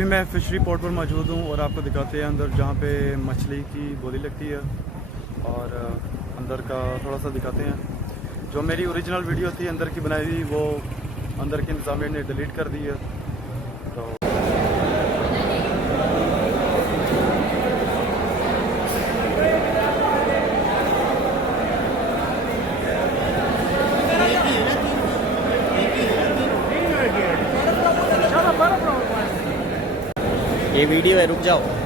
अभी मैं fishery port पर मौजूद हूँ और आपको दिखाते हैं अंदर जहाँ पे मछली की बोली लगती है, और अंदर का थोड़ा सा दिखाते हैं। जो मेरी ओरिजिनल वीडियो थी अंदर की बनाई हुई, वो अंदर के इंतज़ामिया ने डिलीट कर दी है। तो ये वीडियो है, रुक जाओ।